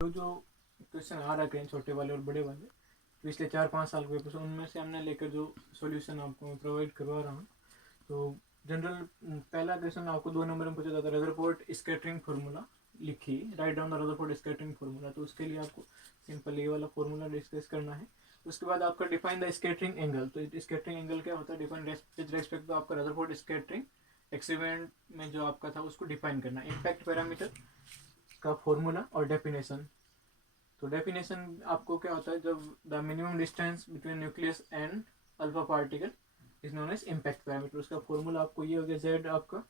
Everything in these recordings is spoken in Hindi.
जो क्वेश्चन आ रखे हैं छोटे वाले और बड़े वाले पिछले 4-5 साल के पेपर, उनमें से हमने लेकर जो सॉल्यूशन आपको प्रोवाइड करवा रहा हूँ। तो जनरल पहला क्वेश्चन आपको 2 नंबर में पूछा जाता है, रदरफोर्ड स्कैटरिंग फार्मूला लिखिए, write down the Rutherford scattering formula. तो उसके लिए आपको सिंपल ये वाला फार्मूला डिस्कस करना है। उसके बाद आपका डिफाइन द स्कैटरिंग एंगल। तो स्कैटरिंग एंगल क्या होता है, डिफाइन विद रेस्पेक्ट टू आपका रदरफोर्ड स्कैटरिंग एक्सपेरिमेंट में जो आपका था उसको डिफाइन करना। इम्पैक्ट पैरामीटर का फॉर्मूला और डेफिनेशन। तो डेफिनेशन आपको क्या होता है, जब the minimum distance between nucleus and alpha particle is known as impact parameter. उसका फॉर्मूला आपको ये हो गया, जेड आपका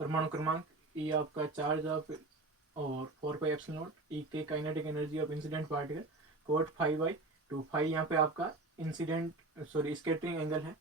परमाणु क्रमांक, ई आपका चार्ज ऑफ और 4 पाई एप्सिलॉन नॉट, ई के kinetic energy of incident particle, cot 5/2। 5 यहाँ पे आपका इंसिडेंट स्कैटरिंग एंगल है।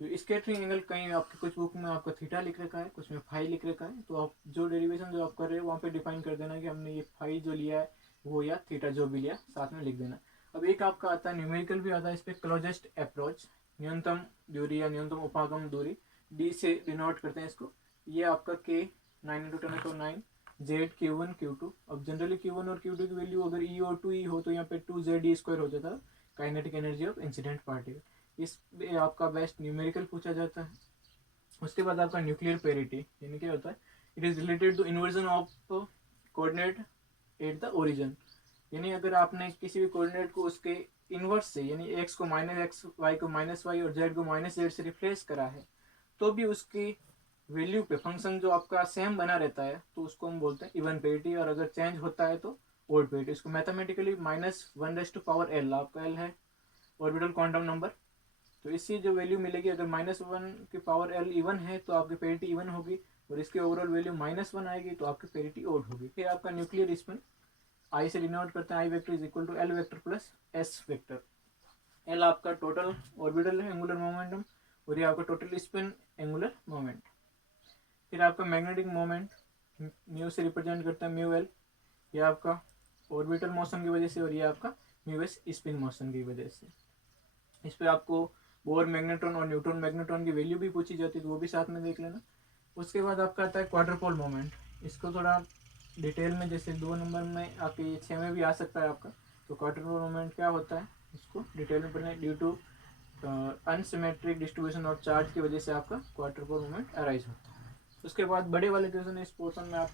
जो स्कैटरिंग एंगल कहीं आपके कुछ बुक में आपका थीटा लिख रखा है, कुछ में फाई लिख रखा है। तो आप जो डेरिवेशन जो आप कर रहे हो वहाँ पे डिफाइन कर देना कि हमने ये फाई जो लिया है वो या थीटा जो भी लिया साथ में लिख देना। अब एक आपका आता है न्यूमेरिकल भी आता है, इस पर क्लोजेस्ट अप्रोच, न्यूनतम दूरी या न्यूनतम उपागम दूरी, डी से डिनोट करते हैं इसको। ये आपका के 9 × 10⁹ जेड Q1 Q2। अब जनरली Q1 और Q2 की वैल्यू अगर ई और 2 ई हो तो यहाँ पे 2Z² हो जाता है, kinetic energy of incident particle. इस पे आपका बेस्ट न्यूमेरिकल पूछा जाता है। उसके बाद आपका न्यूक्लियर पेरिटी, यानी क्या होता है, it is related to inversion of coordinate at the origin. यानी अगर आपने किसी भी कोऑर्डिनेट को उसके इनवर्स से, यानी x को -x, y को -y और z को -z से रिप्लेस करा है, तो भी उसकी वैल्यू पे फंक्शन जो आपका सेम बना रहता है तो उसको हम बोलते हैं इवन पेरिटी। और अगर चेंज होता है तो ओड पेरिटी। इसको मैथमेटिकली -1⁻⁴l आपका l है ऑर्बिटल क्वांटम नंबर। तो इससे जो वैल्यू मिलेगी, अगर -1⁻⁴l इवन है तो आपकी पेरिटी इवन होगी, और इसकी ओवरऑल वैल्यू -1 आएगी तो आपकी पेरिटी ओड होगी। फिर आपका न्यूक्लियर स्पिन आई से डिनोट करते हैं, I vector is equal to L vector plus S vector. L आपका टोटल ऑर्बिटल है एंगुलर मोमेंटम, और ये आपका टोटल स्पिन एंगुलर मोमेंट। फिर आपका मैग्नेटिक मोमेंट म्यू से रिप्रेजेंट करता है, म्यू एल, ये आपका ऑर्बिटल मोशन की वजह से, और ये आपका म्यू एस स्पिन मोशन की वजह से। इस पर आपको बोर मैग्नेट्रॉन और न्यूट्रॉन मैग्नेट्रॉन की वैल्यू भी पूछी जाती है, तो वो भी साथ में देख लेना। उसके बाद आपका आता है क्वाड्रपोल मोमेंट। इसको थोड़ा डिटेल में, जैसे 2 नंबर में आपके 6 में भी आ सकता है आपका। तो क्वाड्रपोल मोमेंट क्या होता है, इसको डिटेल में पढ़ना। Due to unsymmetric distribution of charge की वजह से आपका क्वाड्रपोल मोमेंट अराइज होता है। उसके बाद बड़े वाले क्वेश्चन इस पोर्शन में आप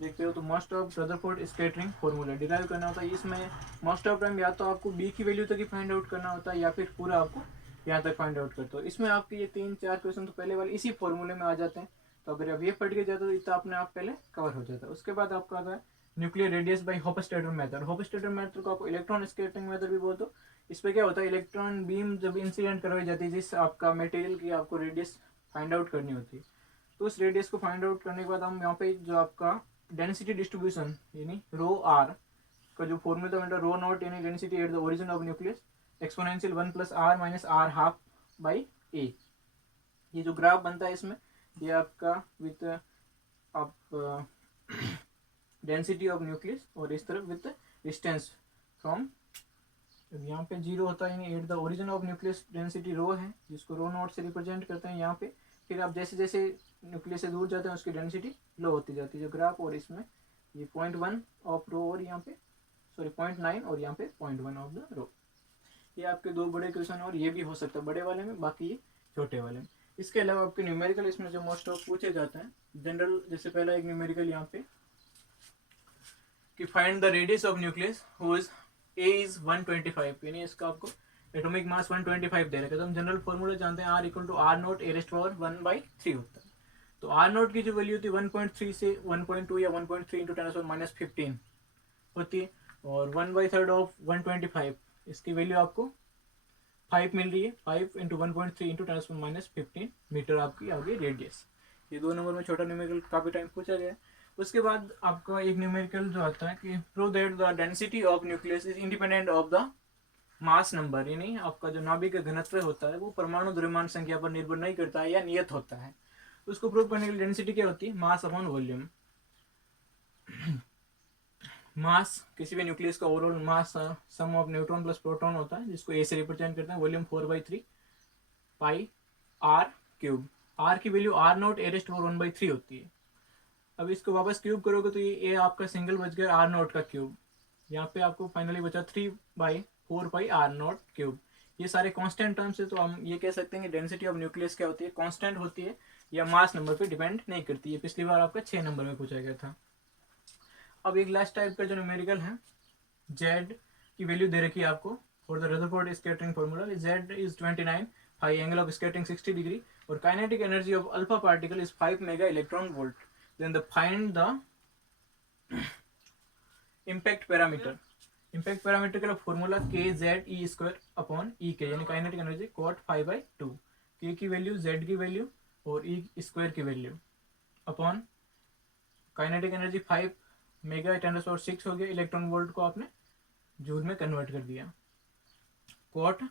देखते हो, तो most of Rutherford scattering formula derive करना होता है। इसमें मोस्ट ऑफ टाइम या तो आपको बी की वैल्यू तक ही फाइंड आउट करना होता है, या फिर पूरा आपको यहाँ तक फाइंड आउट करते हो। इसमें आपके ये 3-4 क्वेश्चन तो पहले वाले इसी फॉर्मूले में आ जाते हैं। तो अगर अब ये पढ़ के जाते हो तो अपने आप पहले कवर हो जाता है। उसके बाद आपका आता है nuclear radius by Hofstadter method. Hofstadter method को आपको इलेक्ट्रॉन स्कैटरिंग मेथड भी बोलते हो। इस पर क्या होता है, इलेक्ट्रॉन बीम जब इंसिडेंट करवाई जाती है जिस आपका मटेरियल की आपको रेडियस फाइंड आउट करनी होती है, तो उस रेडियस को फाइंड आउट करने के बाद हम यहाँ पे जो आपका डेंसिटी डिस्ट्रीब्यूशन यानी रो आर का जो फॉर्मूला बनता है, रो नॉट यानी density at the origin of nucleus exponential 1 + r-r½ ये जो ग्राफ बनता है इसमें, ये आपका विथ आप डेंसिटी ऑफ न्यूक्लियस, और इस तरफ विथ डिस्टेंस फ्रॉम, यहाँ पे 0 होता है यानी eight the origin of nucleus density rho है, जिसको रो नॉट से रिप्रेजेंट करते हैं यहाँ पे। फिर आप जैसे जैसे न्यूक्लियस से दूर जाते हैं उसकी डेंसिटी लो होती जाती है जो ग्राफ। और इसमें ये 0.1 ऑफ रो, और यहाँ पे 0.9, और यहाँ पे 0.1 ऑफ द रो। ये आपके 2 बड़े क्वेश्चन, और ये भी हो सकता है बड़े वाले में, बाकी ये छोटे वाले में। इसके अलावा आपके न्यूमेरिकल इसमें जो मोस्ट ऑफ पूछे जाते हैं जनरल, जैसे पहला एक न्यूमेरिकल यहाँ पे कि find the radius of nucleus whose A is 125, यानी इसका आपको एटॉमिक मास 125 दे रखा है। तो हम जनरल फॉर्मूला जानते हैं, R = R0 a⁻1/3 होता है। तो R0 की जो वैल्यू होती है 1.3 से 1.2 या 1.3 × 10⁻15 होती है, और 1/3 ऑफ 125 इसकी वैल्यू आपको 5 मिल रही है। 5 × 1.3 × 10⁻15 मीटर आपकी आगे रेडियस। ये 2 नंबर में छोटा न्यूमेरिकल काफ़ी टाइम पूछा गया है। उसके बाद आपका एक न्यूमेरिकल जो आता है कि prove that the density of nucleus is independent of the mass number, यानी आपका जो नाभिक का घनत्व होता है वो परमाणु द्रव्यमान संख्या पर निर्भर नहीं करता है या नियत होता है। उसको प्रूव करने के लिए डेंसिटी क्या होती है, मास अपॉन वॉल्यूम। मास किसी भी न्यूक्लियस का overall mass sum of neutron plus proton होता है, जिसको ए से रिप्रेजेंट करते हैं। वॉल्यूम 4/3 पाई r³ आर की वैल्यू R0 a⁻1/3 होती है। अब इसको वापस क्यूब करोगे तो ये आपका सिंगल बच गया आर नोट का क्यूब। यहाँ पे आपको फाइनली बचा 3/4πr0 क्यूब। ये सारे कांस्टेंट टर्म्स है, तो हम ये कह सकते हैं कि डेंसिटी ऑफ न्यूक्लियस क्या होती है, कांस्टेंट होती है, या मास नंबर पे डिपेंड नहीं करती है। पिछली बार आपका 6 नंबर में पूछा गया था। अब एक लास्ट टाइप का जो न्यूमेरिकल है, जेड की वैल्यू दे रखी है आपको for the Rutherford scattering formula, Z is 29, phi angle of scattering 60 degree, और kinetic energy of alpha particle is 5 mega electron volt. Then the find the impact parameter. Impact parameter का formula K Z E square upon E K, यानी काइनेटिक एनर्जी कॉट 5/2, के की वैल्यू, जेड की वैल्यू और ई स्क्वायर की value upon kinetic energy 5 mega 10⁶ हो गया, इलेक्ट्रॉन वोल्ट को आपने जूल में कन्वर्ट कर दिया, कॉट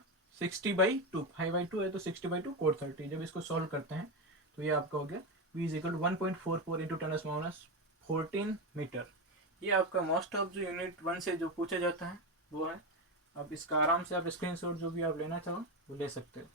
60/2, 5/2 है तो 60/2 कॉट 30। जब इसको सॉल्व करते हैं तो ये आपका हो गया v is equal 1.44 into 10⁻14 metre. ये आपका मोस्ट ऑफ जो यूनिट 1 से जो पूछा जाता है वो है। अब इसका आराम से आप स्क्रीनशॉट जो भी आप लेना चाहो वो ले सकते हो।